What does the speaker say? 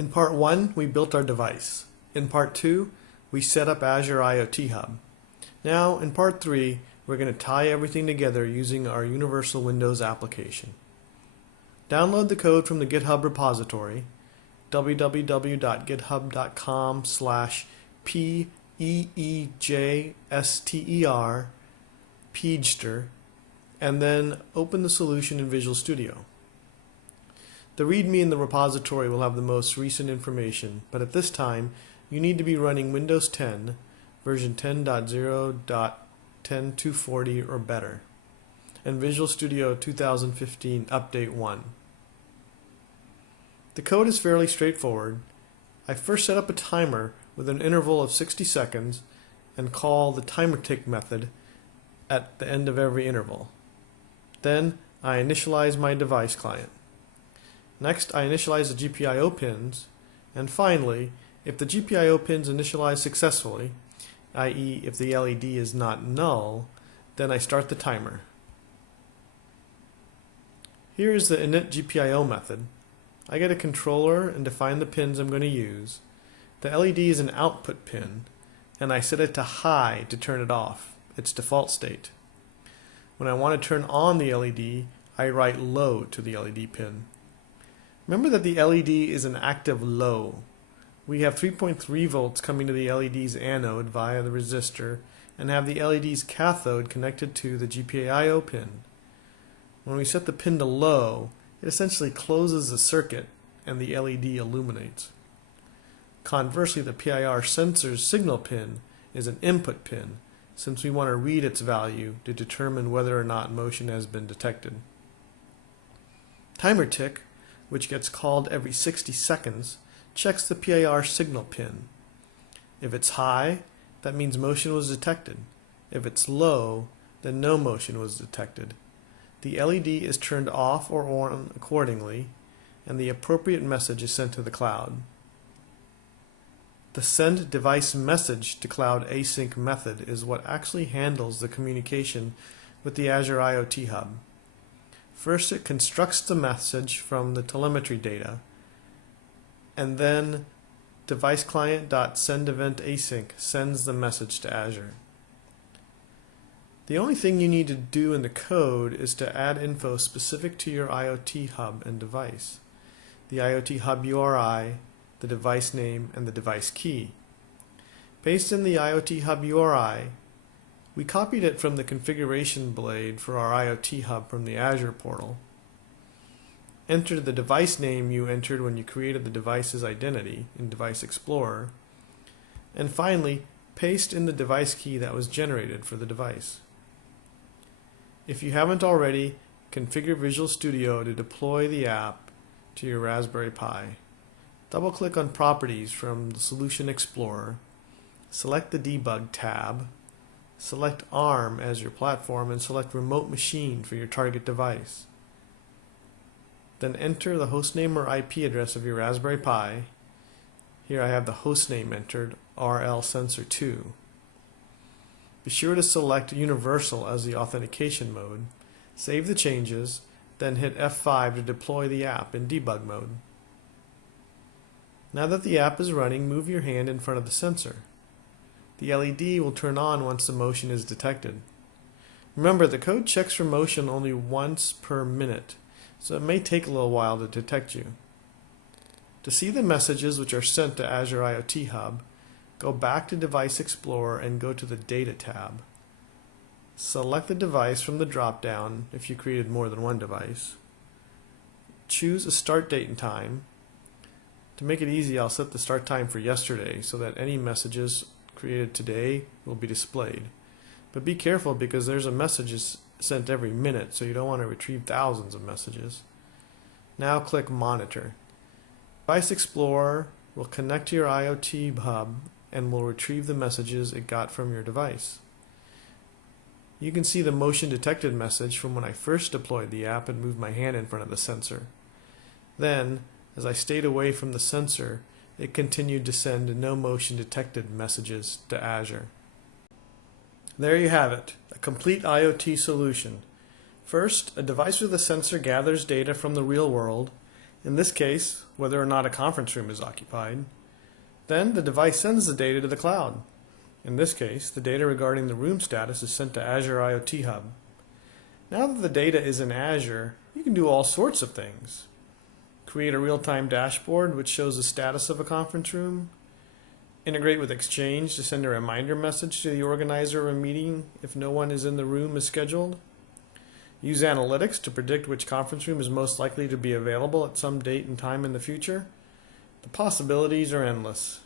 In part 1, we built our device. In part 2, we set up Azure IoT Hub. Now, in part 3, we're going to tie everything together using our Universal Windows application. Download the code from the GitHub repository, www.github.com/PEEJSTER, Peejster, and then open the solution in Visual Studio. The README in the repository will have the most recent information, but at this time, you need to be running Windows 10, version 10.0.10240 or better, and Visual Studio 2015 Update 1. The code is fairly straightforward. I first set up a timer with an interval of 60 seconds and call the timer tick method at the end of every interval. Then I initialize my device client. Next, I initialize the GPIO pins, and finally, if the GPIO pins initialize successfully, i.e. if the LED is not null, then I start the timer. Here is the init GPIO method. I get a controller and define the pins I'm going to use. The LED is an output pin, and I set it to high to turn it off, its default state. When I want to turn on the LED, I write low to the LED pin. Remember that the LED is an active low. We have 3.3 volts coming to the LED's anode via the resistor and have the LED's cathode connected to the GPIO pin. When we set the pin to low, it essentially closes the circuit and the LED illuminates. Conversely, the PIR sensor's signal pin is an input pin, since we want to read its value to determine whether or not motion has been detected. Timer tick, which gets called every 60 seconds, checks the PIR signal pin. If it's high, that means motion was detected. If it's low, then no motion was detected. The LED is turned off or on accordingly, and the appropriate message is sent to the cloud. The send device message to cloud async method is what actually handles the communication with the Azure IoT Hub. First, it constructs the message from the telemetry data, and then deviceClient.sendEventAsync sends the message to Azure. The only thing you need to do in the code is to add info specific to your IoT Hub and device. The IoT Hub URI, the device name, and the device key. Paste in the IoT Hub URI. We copied it from the configuration blade for our IoT Hub from the Azure portal. Enter the device name you entered when you created the device's identity in Device Explorer. And finally, paste in the device key that was generated for the device. If you haven't already, configure Visual Studio to deploy the app to your Raspberry Pi. Double-click on Properties from the Solution Explorer, select the Debug tab, select ARM as your platform, and select Remote Machine for your target device. Then enter the hostname or IP address of your Raspberry Pi. Here I have the hostname entered, RL-Sensor2. Be sure to select Universal as the authentication mode. Save the changes, then hit F5 to deploy the app in debug mode. Now that the app is running, move your hand in front of the sensor. The LED will turn on once the motion is detected. Remember, the code checks for motion only once per minute, so it may take a little while to detect you. To see the messages which are sent to Azure IoT Hub, go back to Device Explorer and go to the Data tab. Select the device from the drop-down if you created more than one device. Choose a start date and time. To make it easy, I'll set the start time for yesterday so that any messages created today will be displayed. But be careful because there's a message sent every minute, so you don't want to retrieve thousands of messages. Now click Monitor. Device Explorer will connect to your IoT Hub and will retrieve the messages it got from your device. You can see the motion detected message from when I first deployed the app and moved my hand in front of the sensor. Then, as I stayed away from the sensor, it continued to send no motion detected messages to Azure. There you have it, a complete IoT solution. First, a device with a sensor gathers data from the real world in this case, whether or not a conference room is occupied. Then the device sends the data to the cloud. In this case, the data regarding the room status is sent to Azure IoT Hub. Now that the data is in Azure, you can do all sorts of things. Create a real-time dashboard which shows the status of a conference room. Integrate with Exchange to send a reminder message to the organizer of a meeting if no one is in the room as scheduled. Use analytics to predict which conference room is most likely to be available at some date and time in the future. The possibilities are endless.